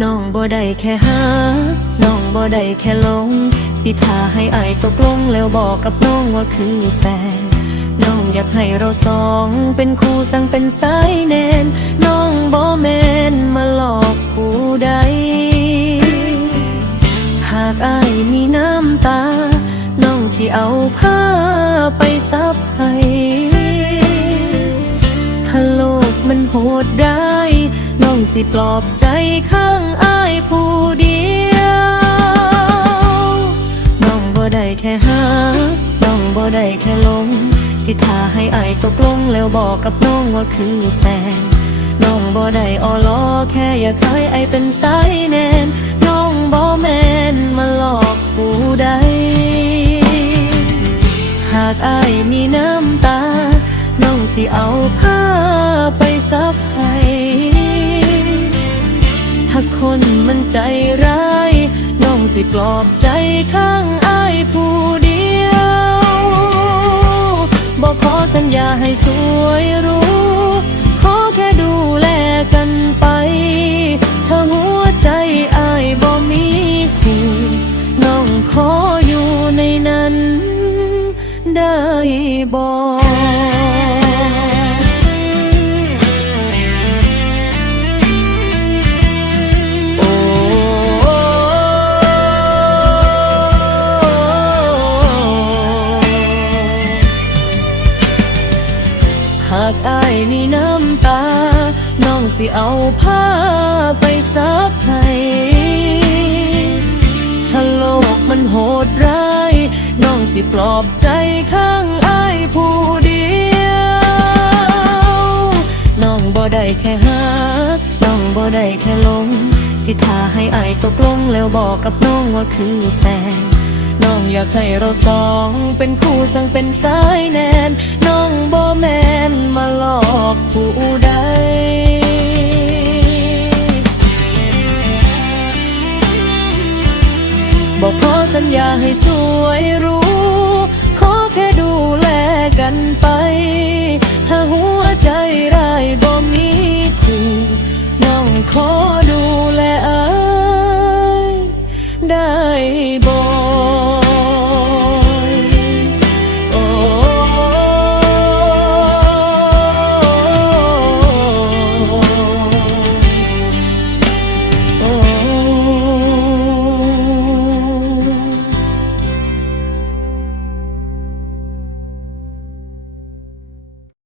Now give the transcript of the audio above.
น้องบ่ได้แค่หา น้องบ่ได้แค่ลง สิท่าให้อายตกลงแล้วบอกกับน้องว่าคือแฟน น้องอยากให้เราสอง เป็นคู่สั่งเป็นสายแนน น้องบ่แมนมาหลอกผู้ใด หากอายมีน้ำตา น้องสิเอาผ้าไปซับให้ถ้าโล มันโหดร้ายน้องสิปลอบใจข้างอายผู้เดียวน้องบ่ได้แค่หาน้องบ่ได้แค่ลง สิท่าให้อายตกลงแล้วบอกกับน้องว่าคือแฟนน้องบ่ได้ออล้อแค่อยากให้ไอายเป็นสายแนนน้องบ่แมนมาหลอกผู้ใด หากอายมีน้ำตา น้องสิเอาผ้าไปซับให้ถ้าคนมันใจร้าย น้องสิปลอบใจข้างอายผู้เดียวบอกขอสัญญาให้สวยรู้ ขอแค่ดูแลกันไป ถ้าหัวใจอายบ่มีคู่น้องขออยู่ในนั้นได้บอก หากอายมีน้ำตา น้องสิเอาผ้าไปซับให้ถ้าโลกมันโหดร้าย น้องสิปลอบใจข้างอายผู้เดียว น้องบ่ได้แค่หัก น้องบ่ได้แค่หลง สิทาให้อายตกลงแล้วบอกกับน้องว่าคือแฟน น้องอยากให้เราสองเป็นคู่สั่งเป็นสายแนน น้องบ่แมน อกผู้ใดบอกขอสัญญาให้สวยรู้ ขอแค่ดูแลกันไป ถ้าหัวใจไร้บ่มีคู่น้องขอดูแลเอายได้บอก